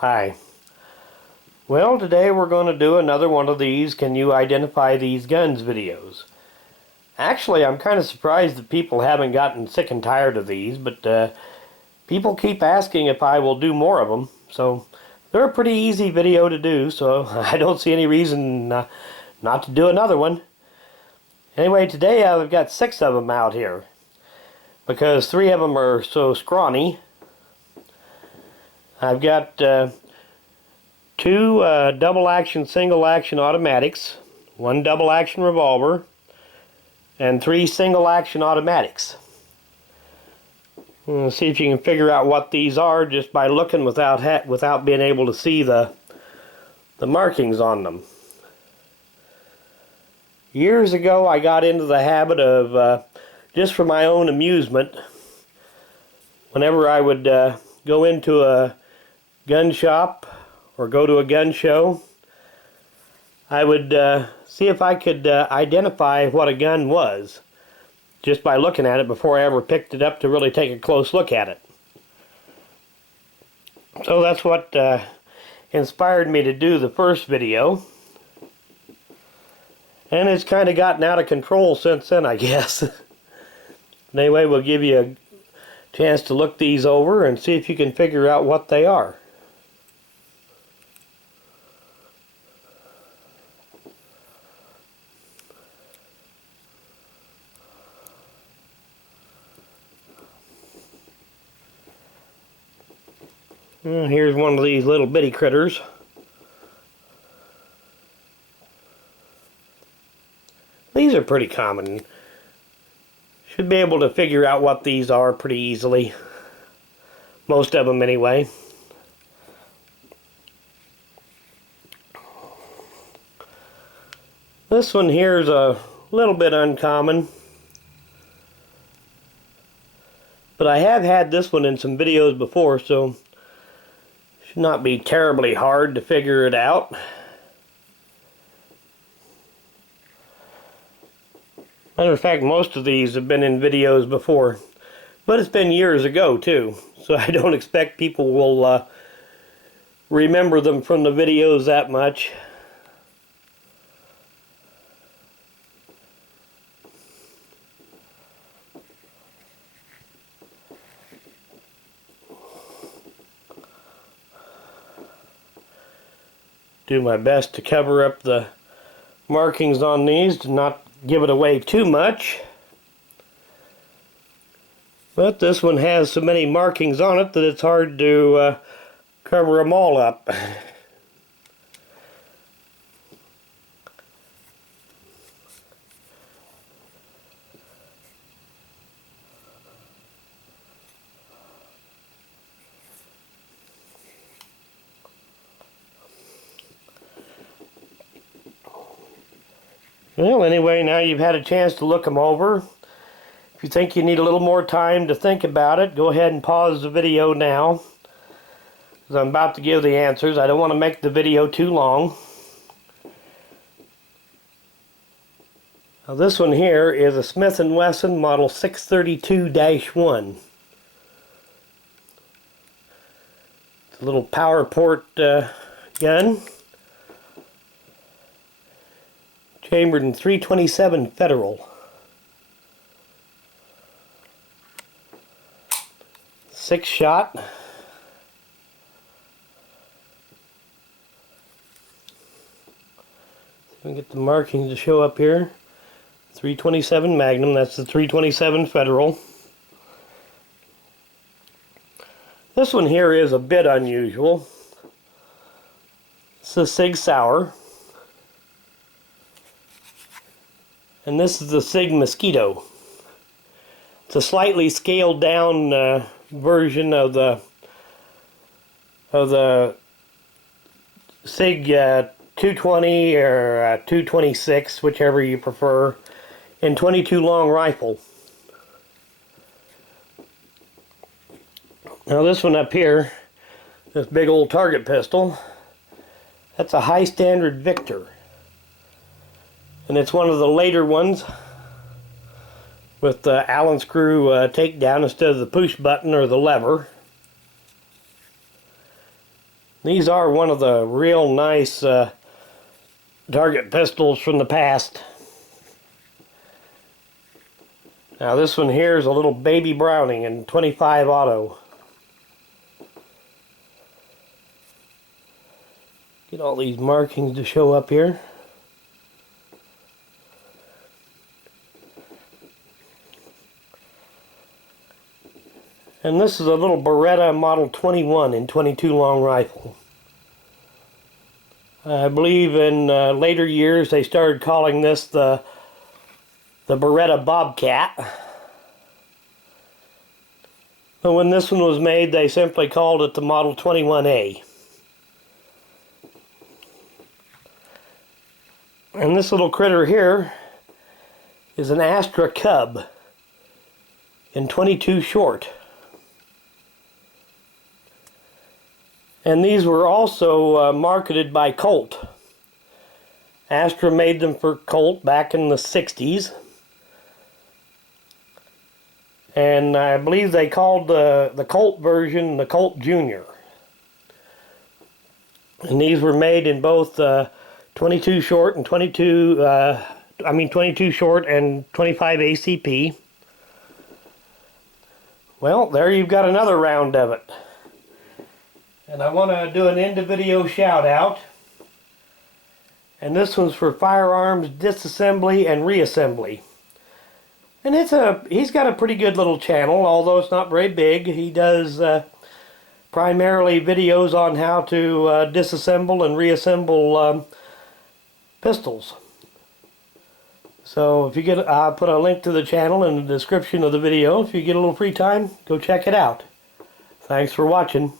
Hi. Well, today we're going to do another one of these Can You Identify These Guns videos. Actually, I'm kind of surprised that people haven't gotten sick and tired of these, but people keep asking if I will do more of them. So they're a pretty easy video to do, so I don't see any reason not to do another one. Anyway, today I've got 6 of them out here because 3 of them are so scrawny. I've got 2 double-action, single-action automatics, 1 double-action revolver, and 3 single-action automatics. Let's see if you can figure out what these are just by looking without being able to see the markings on them. Years ago, I got into the habit of, just for my own amusement, whenever I would go into a gun shop or go to a gun show, I would see if I could identify what a gun was just by looking at it before I ever picked it up to really take a close look at it. So that's what inspired me to do the first video, and it's kind of gotten out of control since then, I guess. Anyway, we'll give you a chance to look these over and see if you can figure out what they are. Here's one of these little bitty critters. These are pretty common. Should be able to figure out what these are pretty easily. Most of them anyway. This one here is a little bit uncommon, but I have had this one in some videos before, so should not be terribly hard to figure it out. Matter of fact, most of these have been in videos before, but it's been years ago too, so I don't expect people will remember them from the videos that much. Do my best to cover up the markings on these to not give it away too much. But this one has so many markings on it that it's hard to cover them all up. Well, anyway, now you've had a chance to look them over. If you think you need a little more time to think about it, go ahead and pause the video now, because I'm about to give the answers. I don't want to make the video too long. Now, this one here is a Smith & Wesson model 632-1. It's a little power port gun. Chambered in .327 Federal. 6-shot. Let me get the markings to show up here. .327 Magnum, that's the .327 Federal. This one here is a bit unusual. It's a Sig Sauer. And this is the Sig Mosquito. It's a slightly scaled down version of the Sig 220 or 226, whichever you prefer, in .22 long rifle. Now this one up here, this big old target pistol, that's a high standard Victor. And it's one of the later ones with the Allen screw takedown instead of the push button or the lever. These are one of the real nice target pistols from the past. Now this one here is a little baby Browning in 25 auto. Get all these markings to show up here. And this is a little Beretta Model 21 in 22 long rifle. I believe in later years they started calling this the Beretta Bobcat. But when this one was made, they simply called it the Model 21A. And this little critter here is an Astra Cub in 22 short. And these were also marketed by Colt. Astra made them for Colt back in the 60s. And I believe they called the Colt version the Colt Junior. And these were made in both 22 short and 22 short and 25 ACP. Well, there you've got another round of it. And I want to do an end of video shout out. And this one's for Firearms, Disassembly, and Reassembly. And he's got a pretty good little channel, although it's not very big. He does primarily videos on how to disassemble and reassemble pistols. So if you get, I'll put a link to the channel in the description of the video. If you get a little free time, go check it out. Thanks for watching.